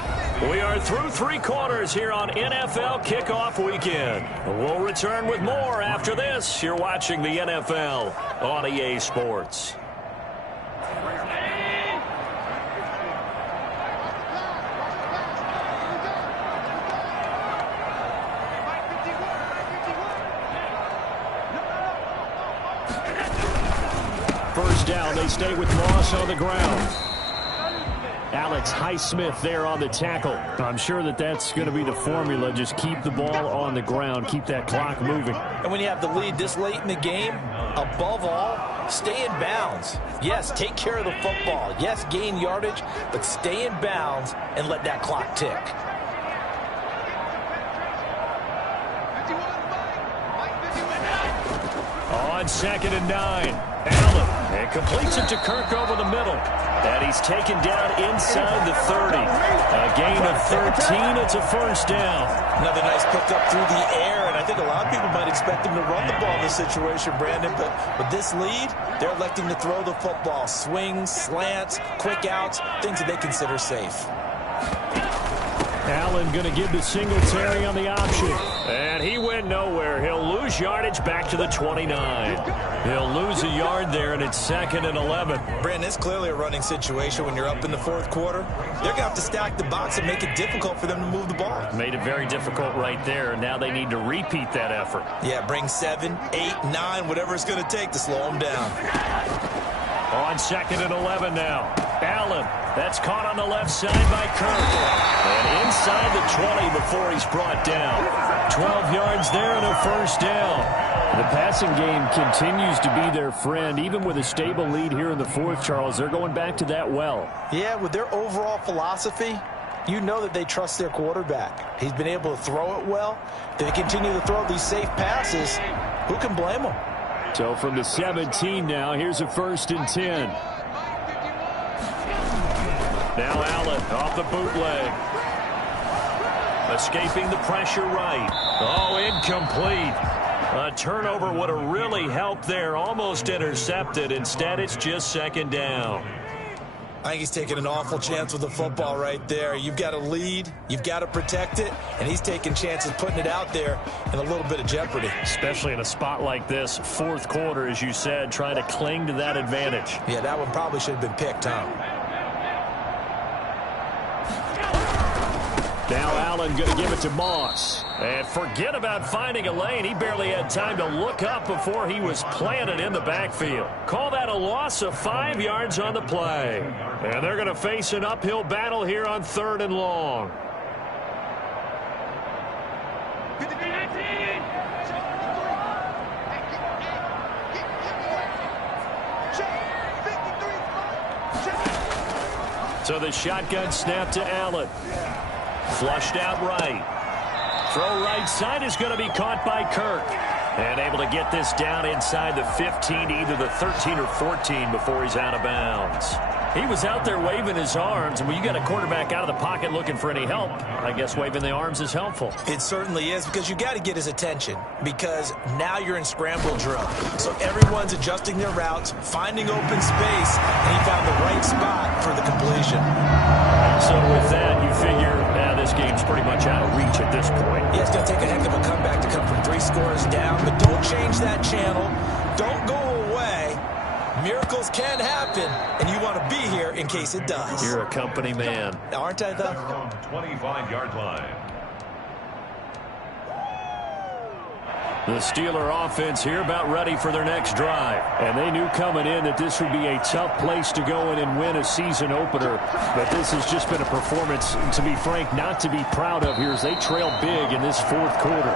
We are through 3 quarters here on NFL Kickoff Weekend. We'll return with more after this. You're watching the NFL on EA Sports. First down, they stay with Moss on the ground. Alex Highsmith there on the tackle. I'm sure that's going to be the formula. Just keep the ball on the ground. Keep that clock moving. And when you have the lead this late in the game, above all, stay in bounds. Yes, take care of the football. Yes, gain yardage, but stay in bounds and let that clock tick. On 2nd and 9, Allen. And completes it to Kirk over the middle. And he's taken down inside the 30. A gain of 13. It's a 1st down. Another nice pickup through the air, and I think a lot of people might expect him to run the ball in this situation, Brandon. But with this lead, they're electing to throw the football. Swings, slants, quick outs, things that they consider safe. Allen going to give the Singletary on the option. And he went nowhere. He'll lose yardage back to the 29. He'll lose a yard there, and it's 2nd and 11. Brandon, it's clearly a running situation when you're up in the 4th quarter. They're going to have to stack the box and make it difficult for them to move the ball. Made it very difficult right there. Now they need to repeat that effort. Yeah, bring 7, 8, 9, whatever it's going to take to slow them down. On 2nd and 11 now. Allen, that's caught on the left side by Kirk. And inside the 20 before he's brought down. 12 yards there and a 1st down. The passing game continues to be their friend. Even with a stable lead here in the 4th, Charles, they're going back to that well. Yeah, with their overall philosophy, you know that they trust their quarterback. He's been able to throw it well. They continue to throw these safe passes. Who can blame them? So from the 17 now, here's a 1st and 10. Now Allen off the bootleg. Escaping the pressure right. Oh, incomplete. A turnover would have really helped there. Almost intercepted. Instead, it's just 2nd down. I think he's taking an awful chance with the football right there. You've got a lead. You've got to protect it. And he's taking chances putting it out there in a little bit of jeopardy. Especially in a spot like this, 4th quarter, as you said, trying to cling to that advantage. Yeah, that one probably should have been picked, huh? Now Allen going to give it to Moss. And forget about finding a lane. He barely had time to look up before he was planted in the backfield. Call that a loss of 5 yards on the play. And they're going to face an uphill battle here on 3rd and long. So the shotgun snap to Allen. Flushed out right. Throw right side is going to be caught by Kirk. And able to get this down inside the 15 to either the 13 or 14 before he's out of bounds. He was out there waving his arms, and when you got a quarterback out of the pocket looking for any help, I guess waving the arms is helpful. It certainly is, because you got to get his attention, because now you're in scramble drill. So everyone's adjusting their routes, finding open space, and he found the right spot for the completion. So with that, you figure, this game's pretty much out of reach at this point. Yeah, it's going to take a heck of a comeback to come from 3 scores down, but don't change that channel. Don't go away. Miracles can happen, and you want to be here in case it does. You're a company man. Aren't I, though? From 25-yard line. The Steeler offense here about ready for their next drive. And they knew coming in that this would be a tough place to go in and win a season opener. But this has just been a performance, to be frank, not to be proud of here as they trail big in this fourth quarter.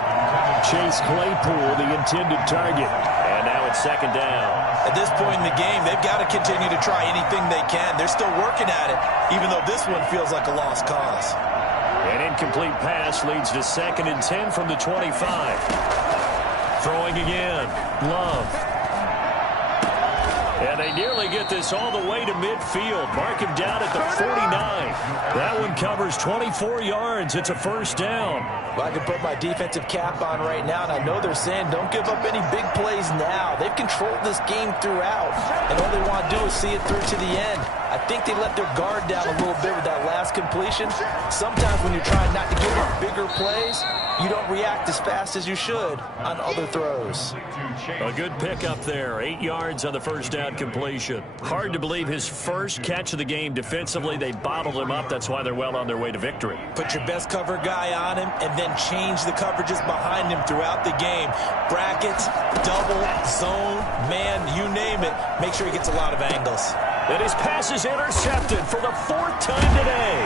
Chase Claypool, the intended target. And now it's second down. At this point in the game, they've got to continue to try anything they can. They're still working at it, even though this one feels like a lost cause. An incomplete pass leads to 2nd and 10 from the 25. Throwing again. Love. And they nearly get this all the way to midfield. Mark him down at the 49. That one covers 24 yards. It's a first down. Well, I can put my defensive cap on right now, and I know they're saying don't give up any big plays now. They've controlled this game throughout, and all they want to do is see it through to the end. I think they let their guard down a little bit with that last completion. Sometimes when you're trying not to give up bigger plays, you don't react as fast as you should on other throws. A good pickup there. 8 yards on the first down completion. Hard to believe his first catch of the game defensively. They bottled him up. That's why they're well on their way to victory. Put your best cover guy on him and then change the coverages behind him throughout the game. Brackets, double, zone, man, you name it. Make sure he gets a lot of angles. And his pass is intercepted for the 4th time today.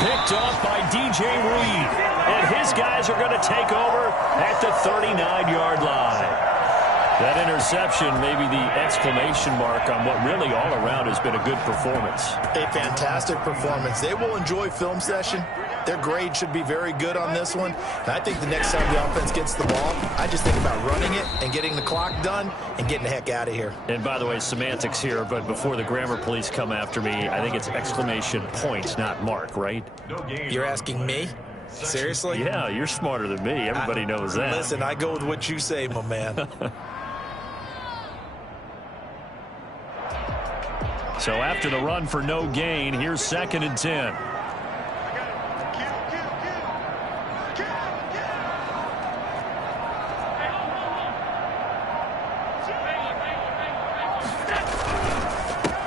Picked off by DJ Reed. And his guys are going to take over at the 39-yard line. That interception may be the exclamation mark on what really all around has been a good performance. A fantastic performance. They will enjoy film session. Their grade should be very good on this one. And I think the next time the offense gets the ball, I just think about running it and getting the clock done and getting the heck out of here. And by the way, semantics here, but before the grammar police come after me, I think it's exclamation point, not mark, right? You're asking me? Seriously? Yeah, you're smarter than me. Everybody knows that. Listen, I go with what you say, my man. So after the run for no gain, here's 2nd and 10.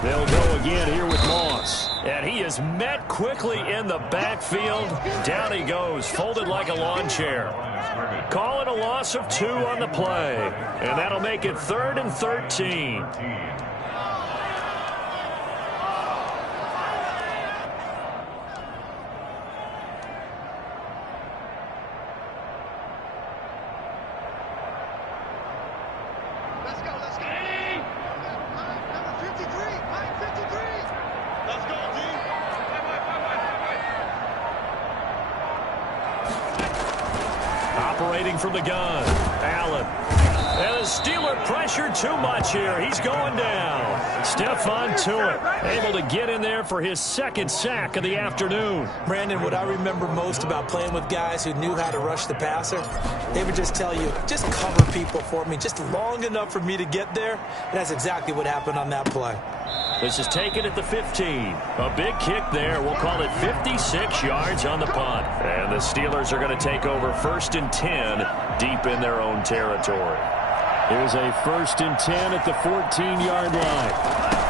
They'll go again here with Moss. And he is met quickly in the backfield. Down he goes, folded like a lawn chair. Call it a loss of 2 on the play. And that'll make it 3rd and 13. Operating from the gun, Allen. And the Steeler pressure too much here. He's going down. Stephon Tuitt able to get in there for his 2nd sack of the afternoon. Brandon, what I remember most about playing with guys who knew how to rush the passer, they would just tell you, just cover people for me, just long enough for me to get there. And that's exactly what happened on that play. This is taken at the 15. A big kick there. We'll call it 56 yards on the punt. And the Steelers are going to take over 1st and 10 deep in their own territory. Here's a 1st and 10 at the 14-yard line.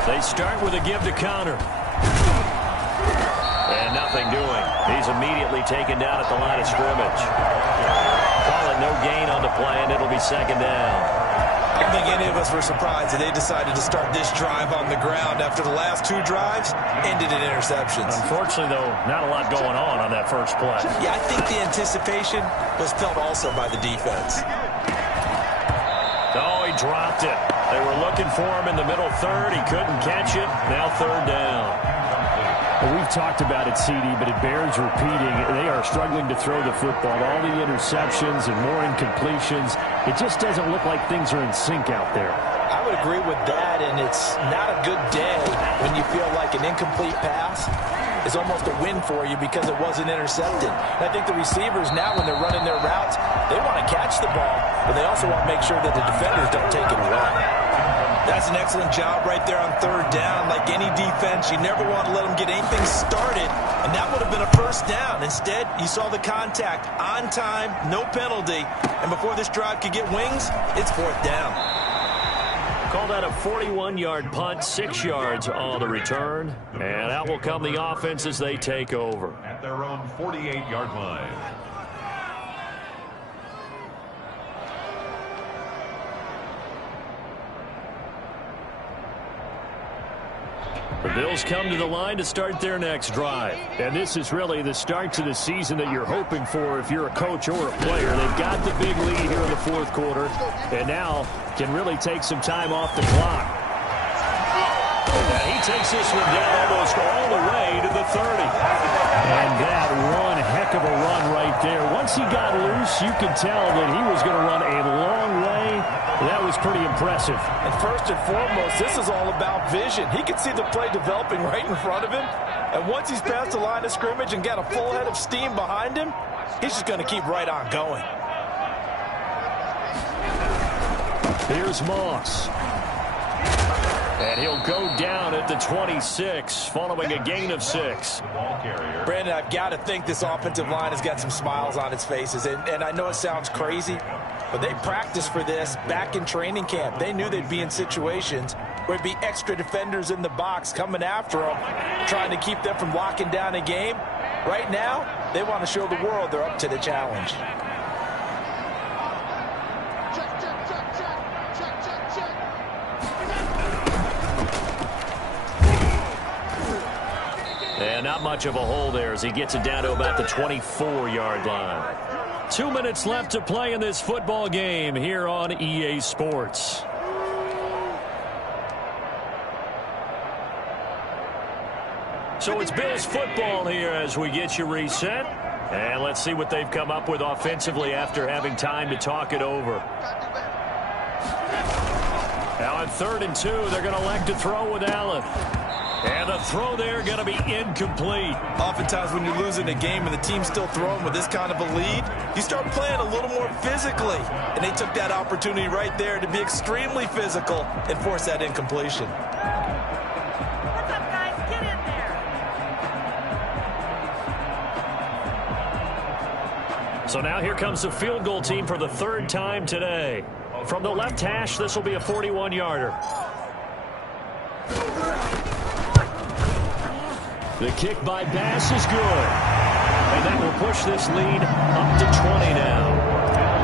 They start with a give to counter. And nothing doing. He's immediately taken down at the line of scrimmage. Call it no gain on the play, and it'll be 2nd down. I don't think any of us were surprised that they decided to start this drive on the ground after the last 2 drives ended in interceptions. Unfortunately, though, not a lot going on that first play. Yeah, I think the anticipation was felt also by the defense. Oh, he dropped it. They were looking for him in the middle 3rd. He couldn't catch it. Now 3rd down. Well, we've talked about it, CD, but it bears repeating. They are struggling to throw the football. All the interceptions and more incompletions. It just doesn't look like things are in sync out there. I would would agree with that, and it's not a good day when you feel like an incomplete pass is almost a win for you because it wasn't intercepted. And I think the receivers now, when they're running their routes, they want to catch the ball, but they also want to make sure that the defenders don't take it away. That's an excellent job right there on third down. Like any defense, you never want to let them get anything started, and that would have been a first down. Instead, you saw the contact on time, no penalty, and before this drive could get wings, it's fourth down. Call that a 41-yard punt, 6 yards on the return, and out will come the offense as they take over. At their own 48-yard line. The Bills come to the line to start their next drive. And this is really the start to the season that you're hoping for if you're a coach or a player. They've got the big lead here in the fourth quarter, and now can really take some time off the clock. And he takes this one down almost all the way to the 30. And that one heck of a run right there. Once he got loose, you could tell that he was going to run a long way. That was pretty impressive. And first and foremost, this is all about vision. He can see the play developing right in front of him. And once he's past the line of scrimmage and got a full head of steam behind him, he's just going to keep right on going. Here's Moss. And he'll go down at the 26, following a gain of 6. Brandon, I've got to think this offensive line has got some smiles on its faces. And I know it sounds crazy, but they practiced for this back in training camp. They knew they'd be in situations where there'd be extra defenders in the box coming after them, trying to keep them from locking down a game. Right now, they want to show the world they're up to the challenge. And not much of a hole there as he gets it down to about the 24-yard line. 2 minutes left to play in this football game here on EA Sports. So it's Bills football here as we get you reset. And let's see what they've come up with offensively after having time to talk it over. Now on 3rd and 2, they're going to elect to throw with Allen. And the throw there going to be incomplete. Oftentimes when you're losing a game and the team's still throwing with this kind of a lead, you start playing a little more physically. And they took that opportunity right there to be extremely physical and force that incompletion. What's up, guys? Get in there. So now here comes the field goal team for the 3rd time today. From the left hash, this will be a 41-yarder. The kick by Bass is good. And that will push this lead up to 20 now.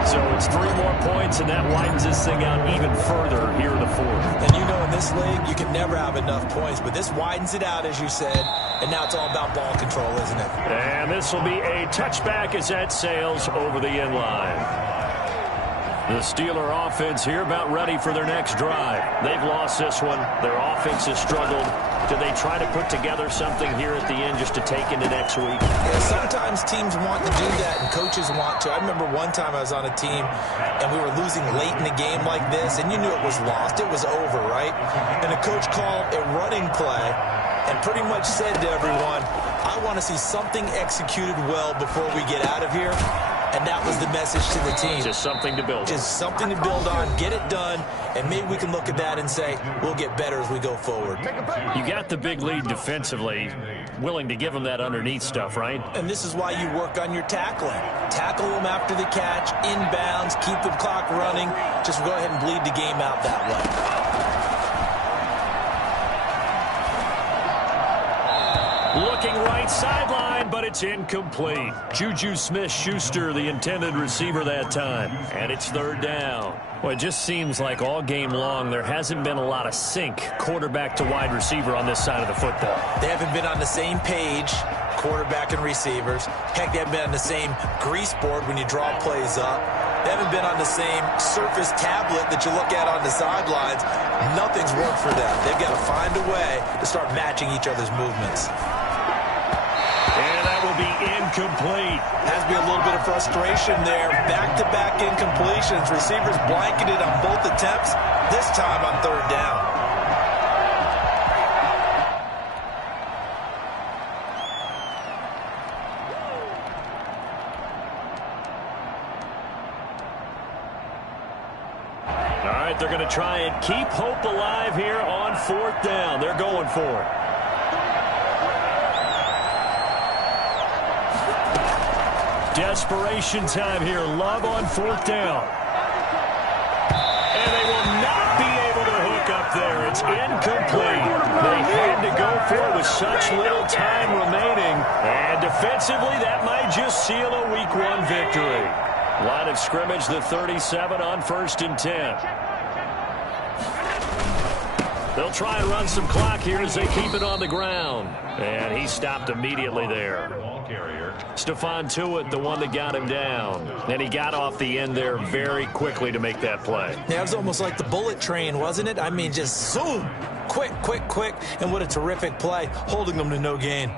So it's 3 more points, and that widens this thing out even further here in the 4th. And you know in this league, you can never have enough points, but this widens it out, as you said, and now it's all about ball control, isn't it? And this will be a touchback as that sails over the end line. The Steeler offense here about ready for their next drive. They've lost this one. Their offense has struggled. Do they try to put together something here at the end just to take into next week? Yeah, sometimes teams want to do that and coaches want to. I remember one time I was on a team and we were losing late in a game like this, and you knew it was lost. It was over, right? And the coach called a running play and pretty much said to everyone, I want to see something executed well before we get out of here. And that was the message to the team. Just something to build on. Just something to build on, get it done, and maybe we can look at that and say, we'll get better as we go forward. You got the big lead defensively, willing to give them that underneath stuff, right? And this is why you work on your tackling. Tackle them after the catch, inbounds, keep the clock running. Just go ahead and bleed the game out that way. Looking right sideline, but it's incomplete. Juju Smith-Schuster, the intended receiver that time. And it's 3rd down. Well, it just seems like all game long there hasn't been a lot of sync quarterback to wide receiver on this side of the football. They haven't been on the same page, quarterback and receivers. Heck, they haven't been on the same grease board when you draw plays up. They haven't been on the same Surface tablet that you look at on the sidelines. Nothing's worked for them. They've got to find a way to start matching each other's movements. And that will be incomplete. Has to be a little bit of frustration there. Back-to-back incompletions. Receivers blanketed on both attempts. This time on third down. All right, they're going to try and keep hope alive here on fourth down. They're going for it. Desperation time here. Love on fourth down. And they will not be able to hook up there. It's incomplete. They had to go for it with such little time remaining. And defensively, that might just seal a Week 1 victory. Line of scrimmage, the 37 on 1st and 10. They'll try and run some clock here as they keep it on the ground. And he stopped immediately there. Stephon Tuitt, the one that got him down. And he got off the end there very quickly to make that play. Yeah, it was almost like the bullet train, wasn't it? I mean, just zoom. Quick, quick, quick. And what a terrific play, holding them to no gain.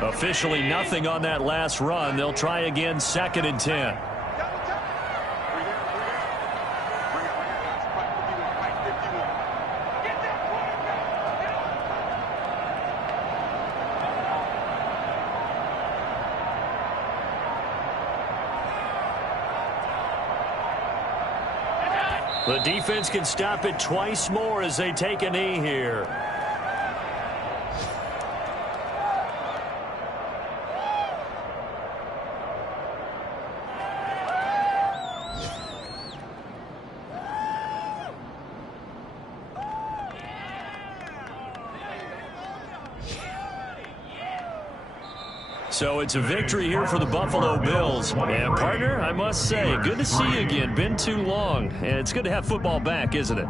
Officially nothing on that last run. They'll try again, 2nd and 10. The defense can stop it twice more as they take a knee here. So it's a victory here for the Buffalo Bills. And, partner, I must say, good to see you again. Been too long. And it's good to have football back, isn't it?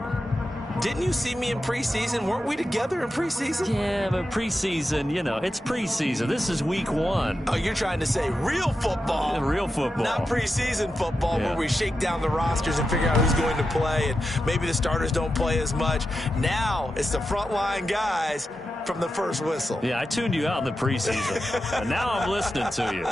Didn't you see me in preseason? Weren't we together in preseason? Yeah, but preseason, you know, it's preseason. This is Week 1. Oh, you're trying to say real football. Yeah, real football. Not preseason football where we shake down the rosters and figure out who's going to play, and maybe the starters don't play as much. Now it's the frontline guys from the first whistle. Yeah, I tuned you out in the preseason. And now I'm listening to you.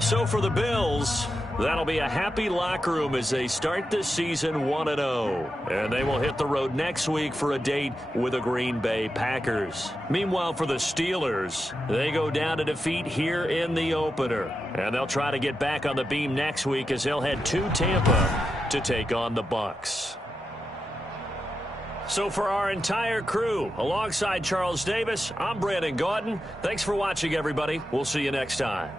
So for the Bills, that'll be a happy locker room as they start this season 1-0. And they will hit the road next week for a date with the Green Bay Packers. Meanwhile, for the Steelers, they go down to defeat here in the opener. And they'll try to get back on the beam next week as they'll head to Tampa to take on the Bucs. So for our entire crew, alongside Charles Davis, I'm Brandon Gaudin. Thanks for watching, everybody. We'll see you next time.